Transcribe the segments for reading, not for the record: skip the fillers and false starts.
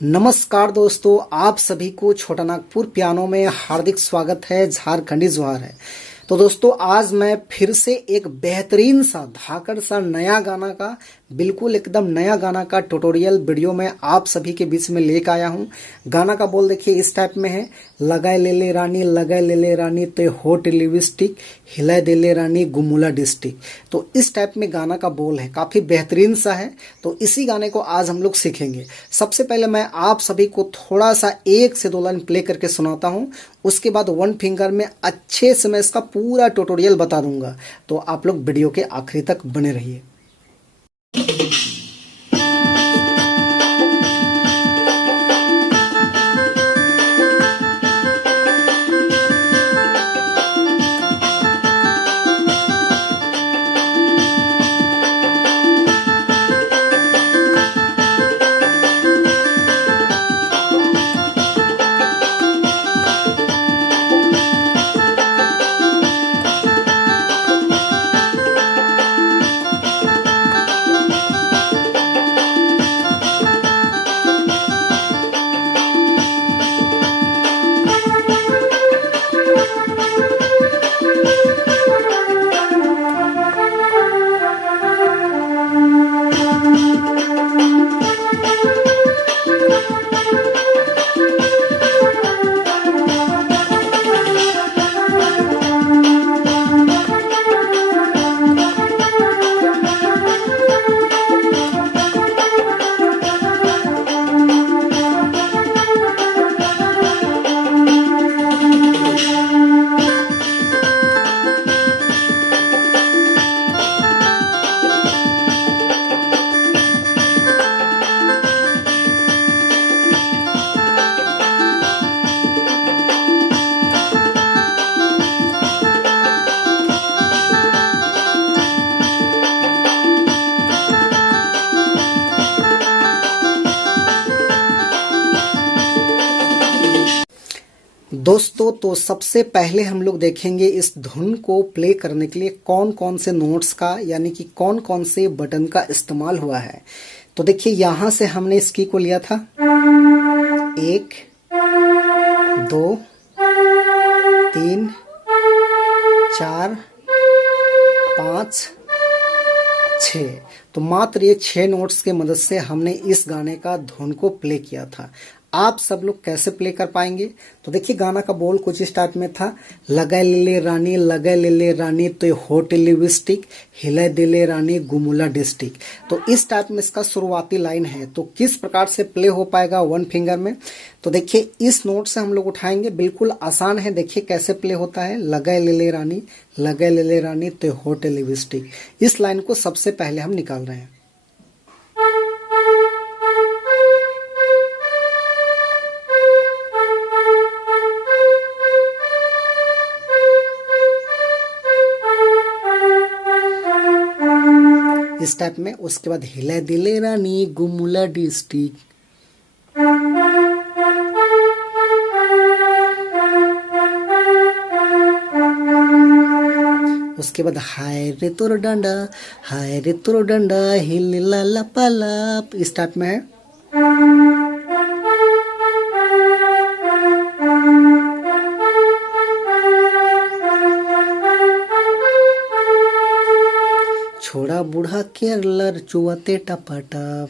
नमस्कार दोस्तों, आप सभी को छोटा नागपुर पियानो में हार्दिक स्वागत है। झारखंडी जोहार है। तो दोस्तों, आज मैं फिर से एक बेहतरीन सा धाकड़ सा नया गाना का बिल्कुल एकदम नया गाना का ट्यूटोरियल वीडियो में आप सभी के बीच में लेकर आया हूं। गाना का बोल देखिए इस टाइप में है। लगाए ले ले रानी, लगाए ले ले रानी ते होट लिपस्टिक, हिलाए दे ले रानी गुमुला डिस्टिक। तो इस टाइप में गाना का बोल है, काफी बेहतरीन सा है। तो इसी गाने को आज हम लोग सीखेंगे। सबसे पहले मैं आप सभी को थोड़ा सा 1 से 2 लाइन प्ले करके सुनाता हूं। उसके बाद 1 फिंगर में अच्छे से मैं इसका पूरा ट्यूटोरियल बता दूंगा। तो आप लोग वीडियो के आखिरी तक बने रहिए। दोस्तों, तो सबसे पहले हम लोग देखेंगे इस धुन को प्ले करने के लिए कौन कौन से नोट्स का यानी कि कौन कौन से बटन का इस्तेमाल हुआ है। तो देखिए, यहां से हमने इस की को लिया था 1 2 3 4 5 6। तो मात्र ये 6 नोट्स के मदद से हमने इस गाने का धुन को प्ले किया था। आप सब लोग कैसे प्ले कर पाएंगे? तो देखिए, गाना का बोल कुछ इस टाइप में था। लगाए ले ले रानी, लगाए ले ले रानी तो होट लिपस्टिक, हिलाए दे ले रानी गुमुला डिस्टिक। तो इस टाइप में इसका शुरुआती लाइन है। तो किस प्रकार से प्ले हो पाएगा 1 फिंगर में? तो देखिए, इस नोट से हम लोग उठाएंगे, बिल्कुल आसान है। देखिए कैसे प्ले होता है। लगाए ले ले रानी, लगाए ले ले रानी तो होट लिपस्टिक। इस लाइन को सबसे पहले हम निकाल रहे हैं। इस टाइप में। उसके बाद हिला दिले रानी गुमुला डिस्टिक। उसके बाद हाय रे तोर डंडा, हाय रे तोर डंडा हिल ला पालाप। इस टाइप में है। छोड़ा बूढ़ा केरलर चुआते टपाटप।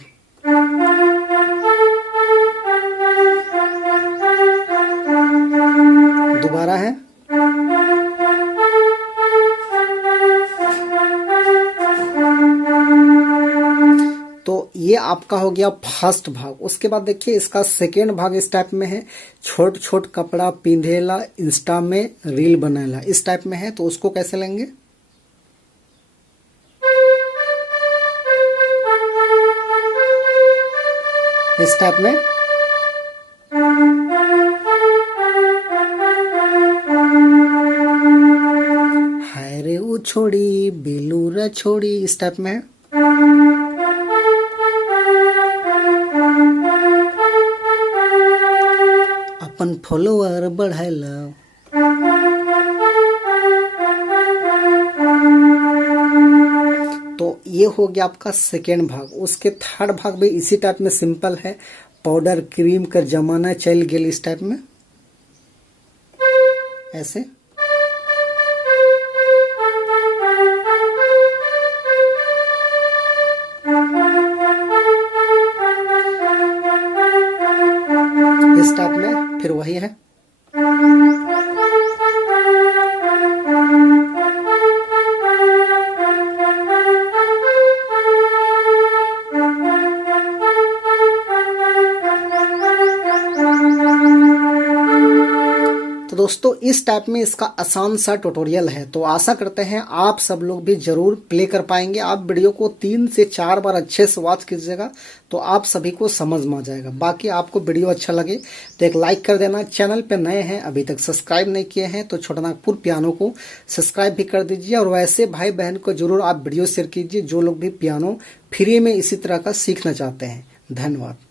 दोबारा है। तो ये आपका हो गया फर्स्ट भाग। उसके बाद देखिए, इसका सेकेंड भाग इस टाइप में है। छोट छोट कपड़ा पिंधेला, इंस्टा में रील बनाएला। इस टाइप में है। तो उसको कैसे लेंगे? इस टाइप में। हाय रे वो छोड़ी बेलूरा छोड़ी। इस टाइप में। अपन फॉलोअर बढ़ाएला। तो ये हो गया आपका सेकेंड भाग। उसके थर्ड भाग भी इसी टाइप में सिंपल है। पाउडर क्रीम कर जमाना चल गेल, इस टाइप में ऐसे। इस टाइप में फिर वही है। तो दोस्तों इस टाइप में इसका आसान सा ट्यूटोरियल है, तो आशा करते हैं आप सब लोग भी जरूर प्ले कर पाएंगे। आप वीडियो को 3 से 4 बार अच्छे से वॉच कीजिएगा तो आप सभी को समझ में आ जाएगा। बाकी आपको वीडियो अच्छा लगे तो एक लाइक कर देना। चैनल पे नए हैं, अभी तक सब्सक्राइब नहीं किए हैं तो छोटा नागपुर पियानो को सब्सक्राइब भी कर दीजिए। और वैसे भाई बहन को जरूर आप वीडियो शेयर कीजिए जो लोग भी पियानो फ्री में इसी तरह का सीखना चाहते हैं। धन्यवाद।